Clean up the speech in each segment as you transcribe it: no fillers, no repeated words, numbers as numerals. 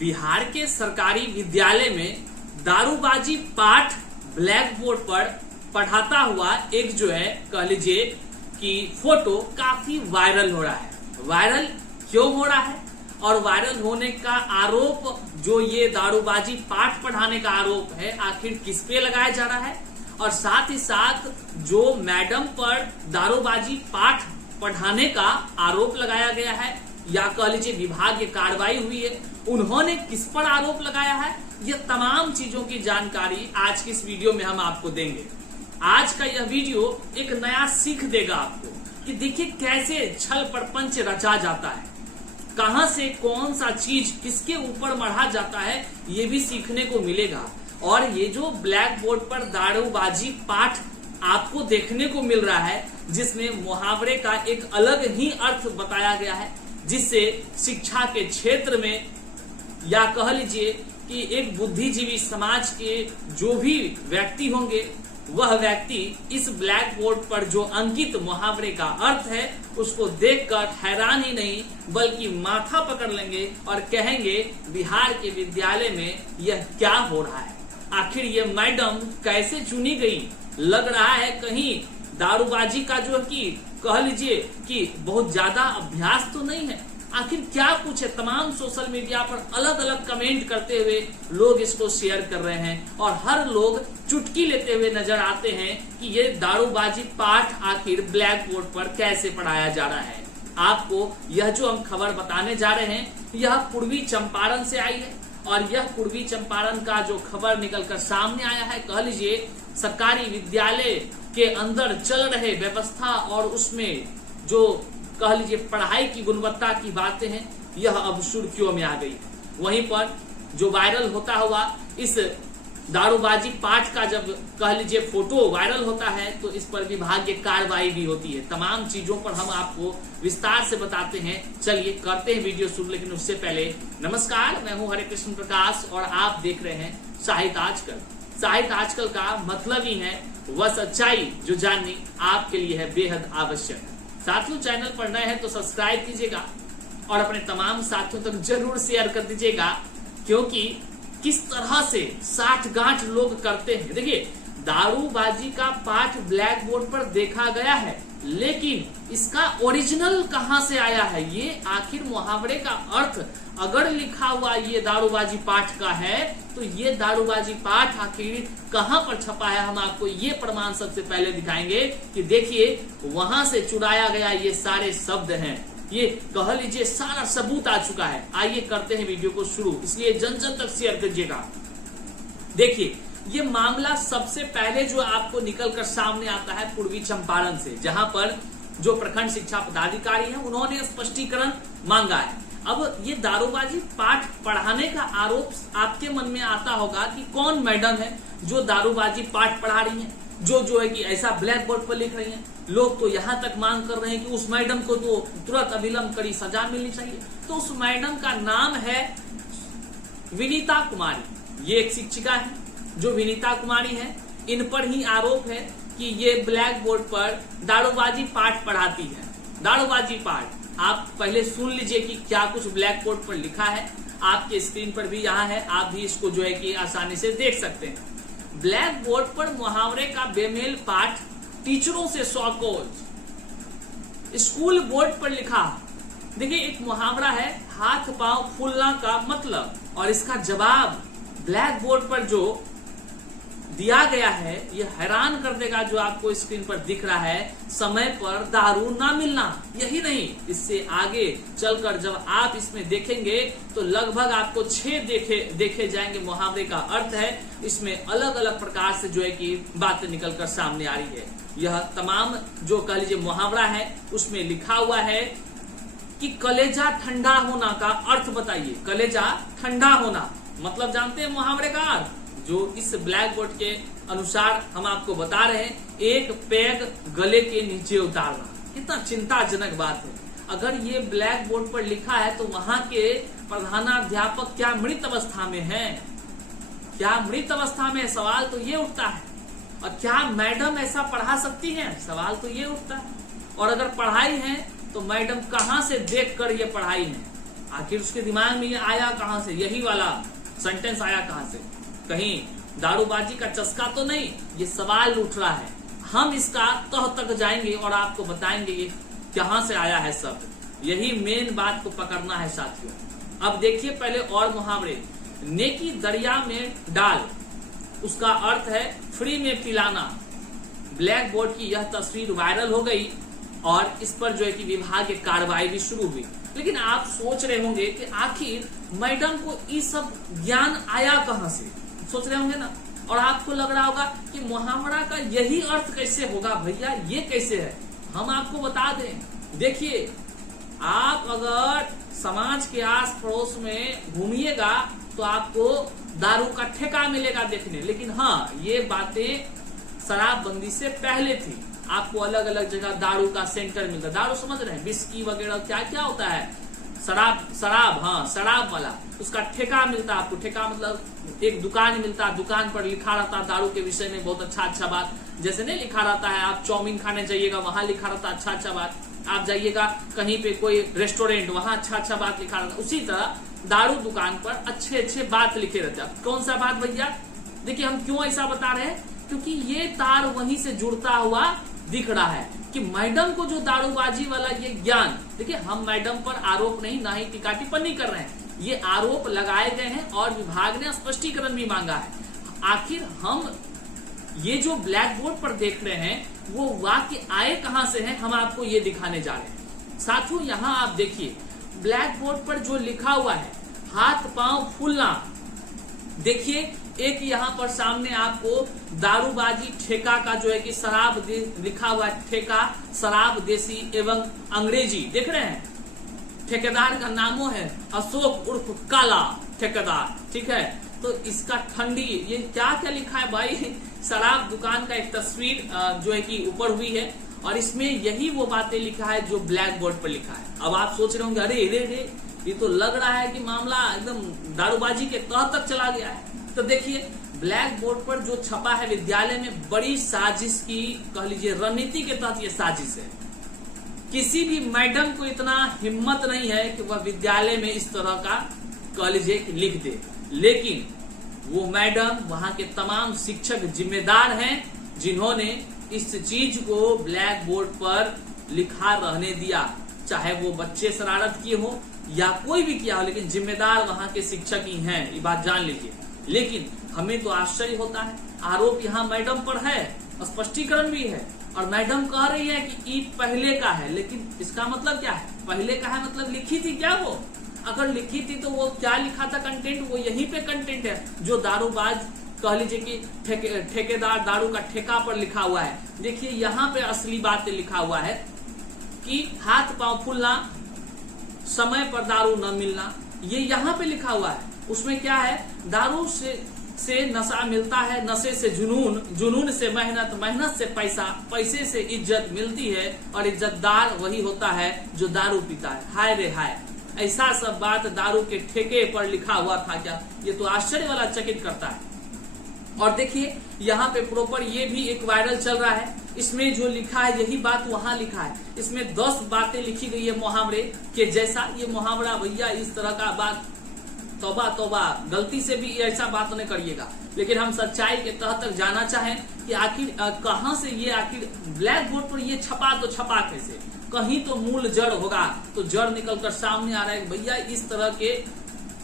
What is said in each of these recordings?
बिहार के सरकारी विद्यालय में दारूबाजी पाठ ब्लैक बोर्ड पर पढ़ाता हुआ एक जो है कह लीजिए कि फोटो काफी वायरल हो रहा है। वायरल क्यों हो रहा है और वायरल होने का आरोप जो ये दारूबाजी पाठ पढ़ाने का आरोप है आखिर किस पे लगाया जा रहा है, और साथ ही साथ जो मैडम पर दारूबाजी पाठ पढ़ाने का आरोप लगाया गया है या कह लीजिए विभागीय कार्रवाई हुई है, उन्होंने किस पर आरोप लगाया है, ये तमाम चीजों की जानकारी आज की इस वीडियो में हम आपको देंगे। आज का यह वीडियो एक नया सीख देगा आपको कि देखिए कैसे छल प्रपंच रचा जाता है, कहां से कौन सा चीज किसके ऊपर मढ़ा जाता है ये भी सीखने को मिलेगा। और ये जो ब्लैक बोर्ड पर दारूबाजी पाठ आपको देखने को मिल रहा है जिसमें मुहावरे का एक अलग ही अर्थ बताया गया है, जिससे शिक्षा के क्षेत्र में या कह लीजिए कि एक बुद्धिजीवी समाज के जो भी व्यक्ति होंगे वह व्यक्ति इस ब्लैक बोर्ड पर जो अंकित मुहावरे का अर्थ है उसको देखकर हैरान ही नहीं बल्कि माथा पकड़ लेंगे और कहेंगे बिहार के विद्यालय में यह क्या हो रहा है, आखिर ये मैडम कैसे चुनी गई। लग रहा है कहीं दारूबाजी का जो कि कह लीजिए कि बहुत ज्यादा अभ्यास तो नहीं है, आखिर क्या कुछ है। तमाम सोशल मीडिया पर अलग अलग कमेंट करते हुए लोग इसको शेयर कर रहे हैं और हर लोग चुटकी लेते हुए नजर आते हैं कि ये दारूबाजी पाठ आखिर ब्लैक बोर्ड पर कैसे पढ़ाया जा रहा है। आपको यह जो हम खबर बताने जा रहे हैं यह पूर्वी चंपारण से आई है और यह पूर्वी चंपारण का जो खबर निकलकर सामने आया है, कह लीजिए सरकारी विद्यालय के अंदर चल रहे व्यवस्था और उसमें जो कह लीजिए पढ़ाई की गुणवत्ता की बातें हैं यह अब सुर्खियों में आ गई। वहीं पर जो वायरल होता हुआ इस दारूबाजी पाठ का जब कह लीजिए फोटो वायरल होता है तो इस पर विभागीय कार्रवाई भी होती है। तमाम चीजों पर हम आपको विस्तार से बताते हैं। चलिए करते हैं वीडियो शुरू, लेकिन उससे पहले नमस्कार, मैं हूं हरे कृष्ण प्रकाश और आप देख रहे हैं साहित्य आजकल। साहित्य आजकल का मतलब ही है वह सच्चाई जो जाननी आपके लिए है बेहद आवश्यक। साथियों, चैनल पर नए हैं तो सब्सक्राइब कीजिएगा और अपने तमाम साथियों तक जरूर शेयर कर दीजिएगा, क्योंकि किस तरह से साठ गांठ लोग करते हैं। देखिए दारूबाजी का पाठ ब्लैक बोर्ड पर देखा गया है, लेकिन इसका ओरिजिनल कहां से आया है, ये आखिर मुहावरे का अर्थ अगर लिखा हुआ ये दारूबाजी पाठ का है तो ये दारूबाजी पाठ आखिर कहां पर छपा है, हम आपको ये प्रमाण सबसे पहले दिखाएंगे कि देखिए वहां से चुराया गया ये सारे शब्द हैं। ये कह लीजिए सारा सबूत आ चुका है। आइए करते हैं वीडियो को शुरू, इसलिए जन जन तक शेयर कीजिएगा। देखिए ये मामला सबसे पहले जो आपको निकलकर सामने आता है पूर्वी चंपारण से, जहां पर जो प्रखंड शिक्षा पदाधिकारी हैं उन्होंने स्पष्टीकरण मांगा है। अब ये दारूबाजी पाठ पढ़ाने का आरोप आपके मन में आता होगा कि कौन मैडम है जो दारूबाजी पाठ पढ़ा रही हैं, जो है कि ऐसा ब्लैक बोर्ड पर लिख रही हैं। लोग तो यहाँ तक मांग कर रहे हैं कि उस मैडम को तो तुरंत अविलंब कड़ी सजा मिलनी चाहिए। तो उस मैडम का नाम है विनीता कुमारी। ये एक शिक्षिका है जो विनीता कुमारी है। इन पर ही आरोप है कि ये ब्लैक बोर्ड पर दारूबाजी पाठ पढ़ाती है। दारूबाजी पाठ आप पहले सुन लीजिए कि क्या कुछ ब्लैक बोर्ड पर लिखा है, आपके स्क्रीन पर भी यहाँ है, आप भी इसको जो है कि आसानी से देख सकते हैं। ब्लैक बोर्ड पर मुहावरे का बेमेल पाठ टीचरों से सौकोज। स्कूल बोर्ड पर लिखा, देखिए एक मुहावरा है हाथ पांव फूलना का मतलब, और इसका जवाब ब्लैक बोर्ड पर जो दिया गया है ये हैरान कर देगा। जो आपको स्क्रीन पर दिख रहा है, समय पर दारू ना मिलना। यही नहीं, इससे आगे चलकर जब आप इसमें देखेंगे तो लगभग आपको 6 देखे जाएंगे मुहावरे का अर्थ है। इसमें अलग अलग प्रकार से जो है कि बातें निकलकर सामने आ रही है। यह तमाम जो कह लीजिए मुहावरा है उसमें लिखा हुआ है कि कलेजा ठंडा होना का अर्थ बताइए। कलेजा ठंडा होना मतलब जानते हैं मुहावरे का अर्थ, जो इस ब्लैक बोर्ड के अनुसार हम आपको बता रहे हैं, एक पैग गले के नीचे उतारना। कितना चिंताजनक बात है। अगर ये ब्लैक बोर्ड पर लिखा है तो वहां के प्रधानाध्यापक क्या मृत अवस्था में हैं? क्या मृत अवस्था में? सवाल तो ये उठता है। और क्या मैडम ऐसा पढ़ा सकती हैं? सवाल तो ये उठता है। और अगर पढ़ाई है तो मैडम कहां से देखकर ये पढ़ाई है? आखिर उसके दिमाग में ये आया कहां से, यही वाला सेंटेंस आया कहां से, कहीं दारूबाजी का चस्का तो नहीं, ये सवाल उठ रहा है। हम इसका तह तक जाएंगे और आपको बताएंगे ये कहां से आया है शब्द। यही मेन बात को पकड़ना है साथियों। अब देखिए पहले और मुहावरे। नेकी दरिया में डाल, उसका अर्थ है फ्री में पिलाना। ब्लैक बोर्ड की यह तस्वीर वायरल हो गई और इस पर जो है कि विभाग की कार्रवाई भी शुरू हुई। लेकिन आप सोच रहे होंगे कि आखिर मैडम को ये सब ज्ञान आया कहां से, सोच रहे होंगे ना। और आपको लग रहा होगा कि मुहावरा का यही अर्थ कैसे होगा भैया, ये कैसे है। हम आपको बता दें, देखिए आप अगर समाज के आस पड़ोस में घूमिएगा तो आपको दारू का ठेका मिलेगा देखने। लेकिन हाँ, ये बातें शराबबंदी से पहले थी। आपको अलग अलग जगह दारू का सेंटर मिलता, दारू समझ रहे हैं, बिस्की वगैरह क्या क्या होता है, शराब, हाँ शराब वाला, उसका ठेका मिलता आपको। ठेका मतलब एक दुकान मिलता, दुकान पर लिखा रहता दारू के विषय में बहुत अच्छा बात। जैसे नहीं लिखा रहता है, आप चाउमीन खाने जाइएगा वहां लिखा रहता अच्छा बात, आप जाइएगा कहीं पे कोई रेस्टोरेंट वहां अच्छा बात लिखा रहता। उसी तरह दारू दुकान पर अच्छे बात लिखे रहते हैं। कौन सा बात भैया, देखिए हम क्यों ऐसा बता रहे हैं, क्योंकि ये तार वहीं से जुड़ता हुआ दिख रहा है कि मैडम को जो दारूबाजी वाला ये ज्ञान, देखिए हम मैडम पर आरोप नहीं, ना ही टीका टिप्पणी कर रहे हैं, ये आरोप लगाए गए हैं और विभाग ने स्पष्टीकरण भी मांगा है। आखिर हम ये जो ब्लैक बोर्ड पर देख रहे हैं वो वाक्य आए कहां से हैं, हम आपको ये दिखाने जा रहे हैं। साथियों यहाँ आप देखिए ब्लैक बोर्ड पर जो लिखा हुआ है हाथ पांव फूलना, देखिए एक यहाँ पर सामने आपको दारूबाजी ठेका का जो है कि शराब लिखा हुआ है, ठेका शराब देसी एवं अंग्रेजी, देख रहे हैं। ठेकेदार का नामो है अशोक उर्फ काला ठेकेदार, ठीक है। तो इसका ठंडी, ये क्या क्या लिखा है भाई, शराब दुकान का एक तस्वीर जो है कि ऊपर हुई है और इसमें यही वो बातें लिखा है जो ब्लैक बोर्ड पर लिखा है। अब आप सोच रहे होंगे अरे ये तो लग रहा है कि मामला एकदम दारूबाजी के तह तक चला गया है। तो देखिए ब्लैक बोर्ड पर जो छपा है विद्यालय में बड़ी साजिश की, कह लीजिए रणनीति के तहत ये साजिश है। किसी भी मैडम को इतना हिम्मत नहीं है कि वह विद्यालय में इस तरह का कह लीजिए लिख दे, लेकिन वो मैडम वहां के तमाम शिक्षक जिम्मेदार हैं जिन्होंने इस चीज को ब्लैक बोर्ड पर लिखा रहने दिया। चाहे वो बच्चे शरारत किए हो या कोई भी किया हो, लेकिन जिम्मेदार वहां के शिक्षक ही हैं, ये बात जान लीजिए। लेकिन हमें तो आश्चर्य होता है, आरोप यहाँ मैडम पर है, स्पष्टीकरण भी है और मैडम कह रही है कि ई पहले का है। लेकिन इसका मतलब क्या है, पहले का है मतलब लिखी थी क्या वो? अगर लिखी थी तो वो क्या लिखा था कंटेंट, वो यहीं पे कंटेंट है जो दारूबाज कह लीजिए कि ठेकेदार दारू का ठेका पर लिखा हुआ है। देखिए यहाँ पे असली बात लिखा हुआ है कि हाथ पांव फूलना, समय पर दारू न मिलना, ये यहाँ पे लिखा हुआ है। उसमें क्या है, दारू से नशा मिलता है, नशे से जुनून, जुनून से मेहनत, मेहनत से पैसा, पैसे से इज्जत मिलती है और इज्जतदार वही होता है जो दारू पीता है। हाय रे हाय, ऐसा सब बात दारू के ठेके पर लिखा हुआ था क्या? ये तो आश्चर्य वाला चकित करता है। और देखिए यहाँ पे प्रॉपर ये भी एक वायरल चल रहा है, इसमें जो लिखा है यही बात वहां लिखा है। इसमें 10 बातें लिखी गई है मुहावरे के जैसा। ये मुहावरा भैया इस तरह का बात, तौबा तौबा, गलती से भी ऐसा बात नहीं करिएगा। लेकिन हम सच्चाई के तह तक जाना चाहें कि आखिर कहां से ये, आखिर ब्लैक बोर्ड पर ये छपा तो छपा कैसे? कहीं तो मूल जड़ होगा, तो जड़ निकलकर सामने आ रहा है भैया इस तरह के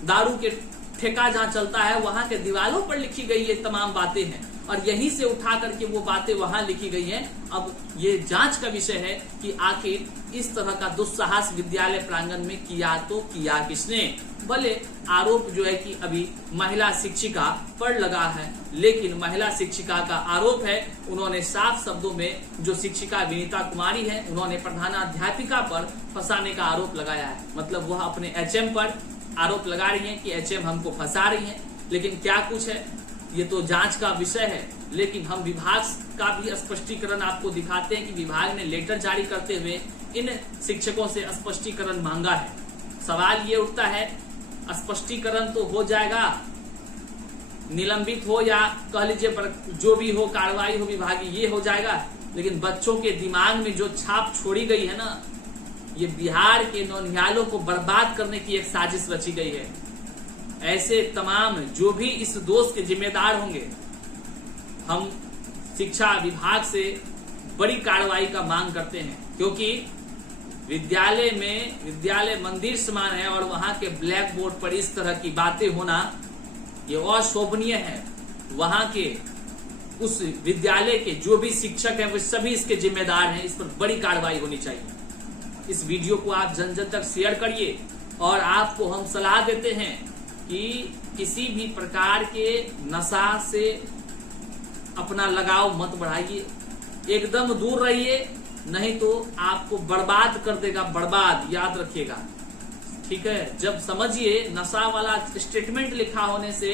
दारू के ठेका जहां चलता है वहां के दीवारों पर लिखी गई ये तमाम बातें हैं और यहीं से उठा करके वो बातें वहां लिखी गई हैं। अब ये जांच का विषय है कि आखिर इस तरह का दुस्साहस विद्यालय प्रांगण में किया तो किया किसने? भले आरोप जो है कि अभी महिला शिक्षिका पर लगा है, लेकिन महिला शिक्षिका का आरोप है, उन्होंने साफ शब्दों में जो शिक्षिका विनीता कुमारी है उन्होंने प्रधानाध्यापिका पर फंसाने का आरोप लगाया है। मतलब वह अपने एचएम पर आरोप लगा रही हैं कि एचएम हमको फंसा रही हैं। लेकिन क्या कुछ है ये तो जांच का विषय है। लेकिन हम विभाग का भी स्पष्टीकरण आपको दिखाते हैं कि विभाग ने लेटर जारी करते हुए इन शिक्षकों से स्पष्टीकरण मांगा है। सवाल ये उठता है, स्पष्टीकरण तो हो जाएगा, निलंबित हो या कह लीजिए जो भी हो कार्रवाई हो विभागीय ये हो जाएगा, लेकिन बच्चों के दिमाग में जो छाप छोड़ी गई है ना, ये बिहार के नौनिहालों को बर्बाद करने की एक साजिश रची गई है। ऐसे तमाम जो भी इस दोष के जिम्मेदार होंगे, हम शिक्षा विभाग से बड़ी कार्रवाई का मांग करते हैं, क्योंकि विद्यालय मंदिर समान है और वहां के ब्लैक बोर्ड पर इस तरह की बातें होना ये अशोभनीय है। वहां के उस विद्यालय के जो भी शिक्षक हैं वो सभी इसके जिम्मेदार हैं। इस पर बड़ी कार्रवाई होनी चाहिए। इस वीडियो को आप जन जन तक शेयर करिए और आपको हम सलाह देते हैं कि किसी भी प्रकार के नशा से अपना लगाव मत बढ़ाइए, एकदम दूर रहिए, नहीं तो आपको बर्बाद कर देगा, बर्बाद, याद रखिएगा। ठीक है, जब समझिए नशा वाला स्टेटमेंट लिखा होने से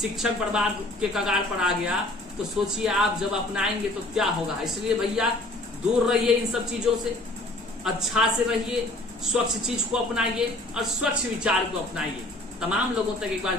शिक्षक बर्बाद के कगार पर आ गया, तो सोचिए आप जब अपनाएंगे तो क्या होगा। इसलिए भैया दूर रहिए इन सब चीजों से, अच्छा से रहिए, स्वच्छ चीज को अपनाइए और स्वच्छ विचार को अपनाइए। तमाम लोगों तक एक बार